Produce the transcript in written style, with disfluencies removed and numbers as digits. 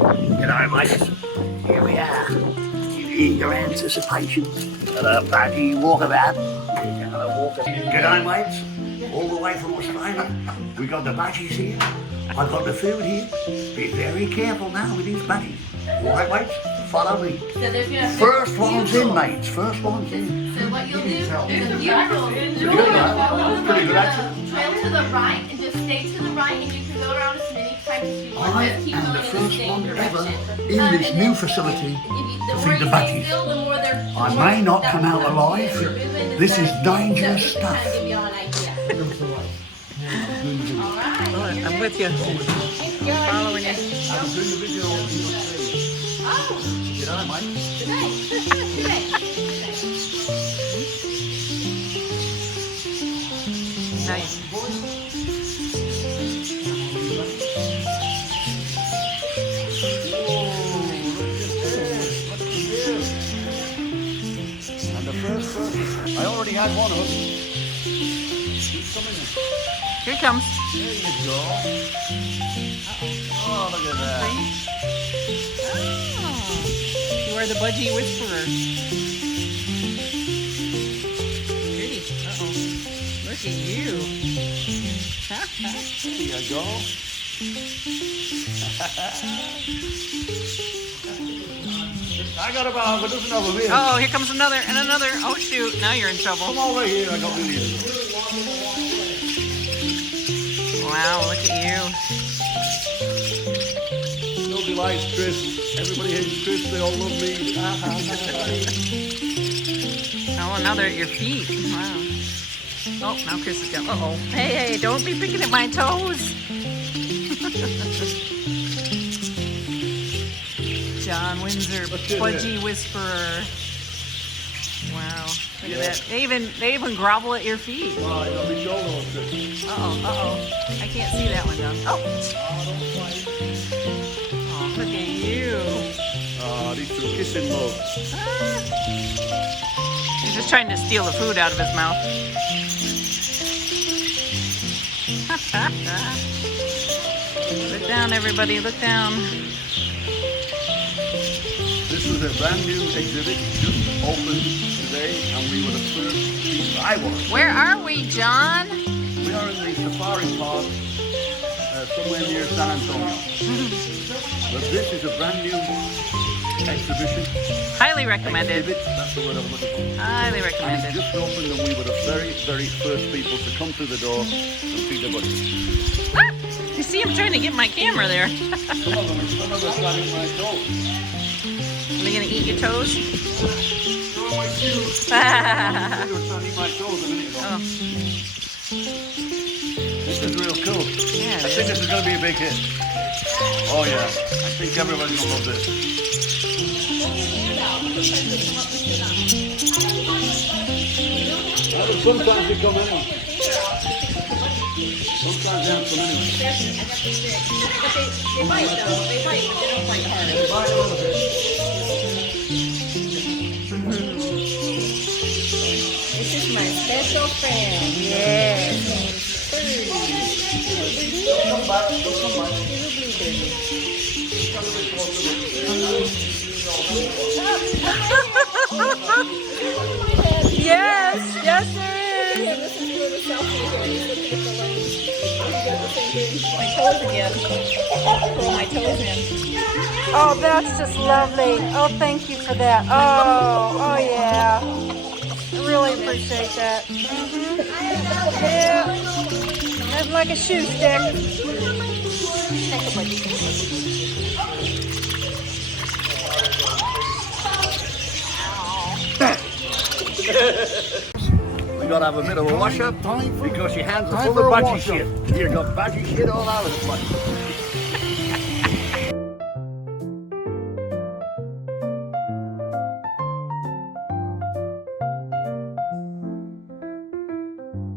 G'day, mates. Here we are. In eager anticipation of the Budgie Walk-About. G'day, mates. All the way from Australia. We got the budgies here. I've got the food here. Be very careful now with these budgies. All right, mates? Follow me. So there's gonna First one's in, mates. First one's in. So what you'll do is if you will Good, huh? Pretty good, actually. trail to the right and just stay to the right, and you can go around as many times as you want. I Just keep am going the in the first same one ever direction. in this And new then facility if you, the to more feed the you stay budgies. still, the more they're. I may not come out alive. This is dangerous Just stuff. to kind of give you all an idea. All right. I'm with you. Following you. I'm doing the video on your Oh, G'day, mate. today. Today. Nice. And the first person, I already had one of them. He's coming in. Here it comes. There you go. Oh, look at that. Oh, you are the Budgie Whisperer. Pretty. Uh-oh. Look at you. There you go. I got about a dozen of them here. Oh, here comes another and another. Oh, shoot. Now you're in trouble. Come over here, I got millions. Wow, look at you. Nobody likes Chris. Everybody hates Chris. They all love me. Oh, now they're at your feet. Wow. Oh, now Chris is down. Uh-oh. Hey, don't be picking at my toes. John Windsor, Budgie Whisperer. Wow. Look at that. They even grovel at your feet. Oh, I got my shoulder on Chris. Uh-oh. I can't see that one, John. Oh. Oh, look at you. Oh, these two kissing mode. He's just trying to steal the food out of his mouth. Look down, everybody. Look down. This was a brand new exhibit, just opened today, and we were the first people. I was. Where are we, John? We are in the safari park, somewhere near San Antonio. But this is a brand new exhibition. Highly recommended. Exhibit, that's the word I'm looking for. Highly And it recommended. just opened, and we were the very, very first people to come through the door and see the budgies. Ah! You see him trying to get my camera there. Some of them trying to my toes. Are they gonna eat your toes? They're on my shoes. They were trying to eat my toes a minute ago. Oh, This is real cool. yeah. I think this is going to be a big hit. Oh yeah, I think everybody's going to love this. Sometimes they come anyway. Sometimes they don't come anyway. They bite though. They bite, but they don't bite hard. They bite a little bit. This is my special friend. Yeah. Come back, come back. Yes, yes there is. This is where the selfie here. He's looking at the lens. My toes again. Pull my toes in. Oh, that's just lovely. Oh, thank you for that. Oh yeah. I really appreciate that. Yeah. That's like a shoe stick. We got to have a bit of a wash up because your hands are full of budgie shit. You got budgie shit all over the place.